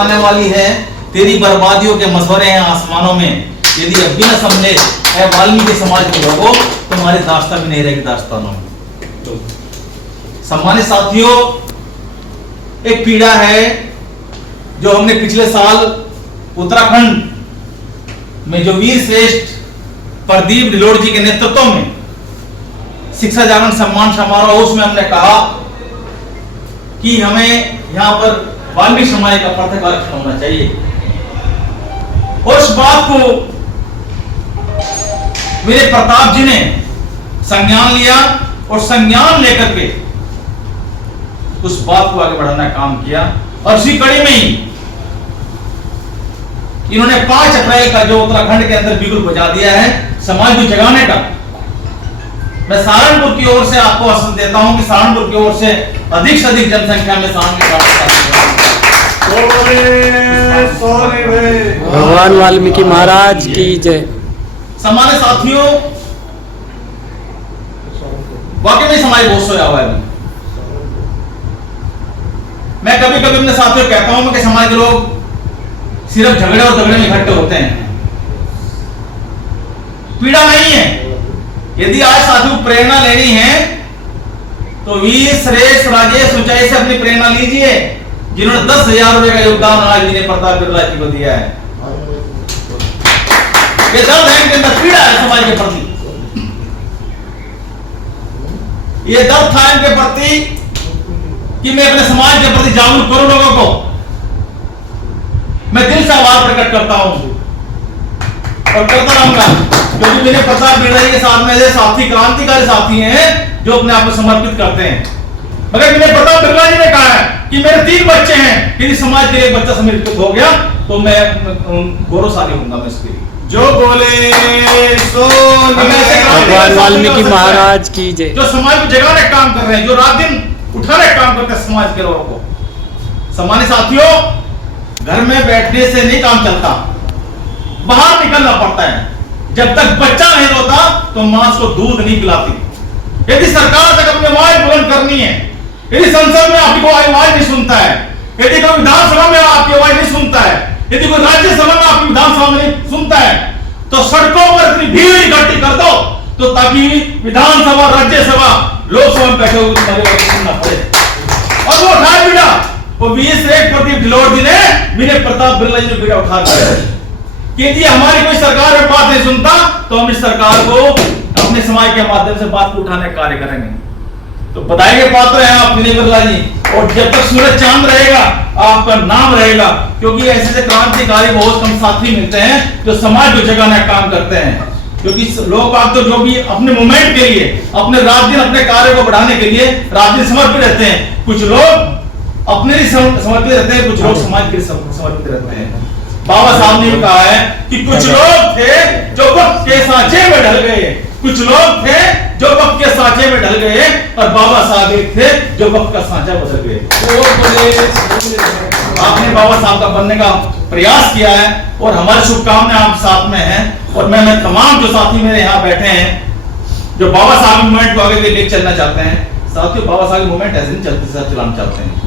आने वाली है, तेरी बर्बादियों के मसवरे हैं आसमानों में। यदि अब भी न समझे है वाल्मीकि समाज के लोगों, तुम्हारी दास्तान भी नहीं रहेगी दास्तानों में। सम्मानित साथियों, एक पीड़ा है जो हमने पिछले साल उत्तराखंड में जो वीर श्रेष्ठ प्रदीप डिलोड जी के नेतृत्व में शिक्षा जागरण सम्मान समारोह, उसमें हमने कहा कि हमें यहां पर वाल्मीकि समाज का पृथक आरक्षण होना चाहिए। और उस बात को मेरे प्रताप जी ने संज्ञान लिया और संज्ञान लेकर के उस बात को आगे बढ़ाने का काम किया। और इसी कड़ी में ही इन्होंने 5 अप्रैल का जो उत्तराखंड के अंदर बिगुल बजा दिया है समाज को जगाने का। मैं सहारनपुर की ओर से आपको आश्वासन देता हूं कि सहारनपुर की ओर से अधिक जनसंख्या में भगवान वाल्मीकि महाराज की जय। सम्मानित साथियों, वाकई में समाज बहुत सोया हुआ है। मैं कभी कभी अपने साथियों कहता हूं कि समाज के लोग सिर्फ झगड़े और झगड़े में इकट्ठे होते हैं, पीड़ा नहीं है। यदि आज साथियों प्रेरणा लेनी है तो वीर श्रेष्ठ राजेश ऊंचाई से अपनी प्रेरणा लीजिए, जिन्होंने 10,000 रुपए का योगदान आज विनय प्रताप बिरला जी को दिया है। ये दर्द है, इनके अंदर पीड़ा है समाज के प्रति। ये दर्द था इनके प्रति कि मैं अपने समाज के प्रति जागरूक करूं लोगों को। मैं दिल से आभार प्रकट करता हूं और करता रहूंगा, क्योंकि विनय प्रताप बिरला जी के साथ में ऐसे साथी, क्रांतिकारी साथी हैं जो अपने आप को समर्पित करते हैं। मगर विनय प्रताप बिरला जी ने कहा है कि मेरे 3 बच्चे हैं, यदि समाज के लिए एक बच्चा समर्पित हो गया तो मैं गौरवशाली होऊंगा। मैं इसके लिए जो बोले सो भगवान वाल्मीकि महाराज की जय। जो समाज को जगाने का काम कर रहे हैं, जो रात दिन उठाने का काम करते हैं समाज के लोगों को। सम्मानित साथियों, घर में बैठने से नहीं काम चलता, बाहर निकलना पड़ता है। जब तक बच्चा नहीं रोता तो मां को दूध नहीं पिलाती। यदि सरकार तक अपनी आवाज बुलंद करनी है, यदि संसद में आपकी कोई आवाज नहीं सुनता है, यदि कोई विधानसभा में आपकी आवाज नहीं सुनता है, यदि कोई राज्यसभा में आपकी विधानसभा में नहीं सुनता है, तो सड़कों पर इतनी भीड़ इकट्ठी कर दो तो ताकि विधानसभा, राज्यसभा, लोकसभा में बैठे हुए सुनना पड़े। और वो उठाए पीड़ा, वो वीर श्रेष्ठ प्रदीप डिलोड जी ने, विनय प्रताप बिरला जी ने पीड़ा उठा दिया कि यदि हमारी कोई सरकार में बात नहीं सुनता तो हम इस सरकार को अपने समाज के माध्यम से बात को उठाने का कार्य करेंगे। तो बधाई के पात्र हैं आप विनय बिरला जी। और जब तक सूरज चांद रहेगा आपका नाम रहेगा, क्योंकि ऐसे क्रांतिकारी बहुत कम साथी मिलते हैं जो समाज को जगाने का काम करते हैं। क्योंकि लोग आप तो जो भी अपने मूवमेंट के लिए, अपने रात दिन अपने कार्य को बढ़ाने के लिए रात दिन समर्पित रहते हैं। कुछ लोग अपने लिए समर्पित रहते हैं, कुछ लोग समाज के लिए समर्पित रहते हैं। बाबा साहब ने कहा है कि कुछ लोग थे जो वक्त के सांचे में ढल गए, कुछ लोग थे जो वक्त के सांचे में ढल गए, और बाबा साहब थे जो वक्त का सांचा बदल गए। आपने बाबा साहब का बनने का प्रयास किया है और हमारी शुभकामनाएं आप साथ में हैं। और मैं तमाम जो साथी मेरे यहाँ बैठे हैं जो बाबा साहब मूवमेंट को आगे लेके चलना चाहते हैं, साथियों बाबा साहब मूवमेंट ऐसे नहीं चलते, चलाना चाहते हैं।